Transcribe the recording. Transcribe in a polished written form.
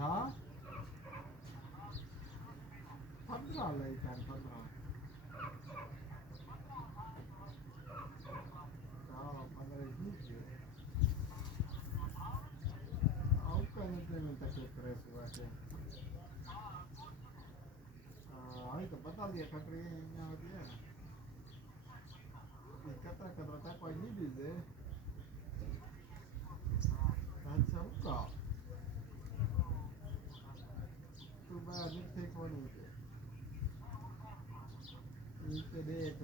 हाँ 15 लेकर 15 हाँ 15 ठीक है आउट करने में तकलीफ करे सुबह से अभी तो बता दिया फैक्ट्री यहाँ होती है कतरा कतरा तक कोई नहीं दीजिए अच्छा उसका तू मैं अधिक थे कौन नीचे नीचे देख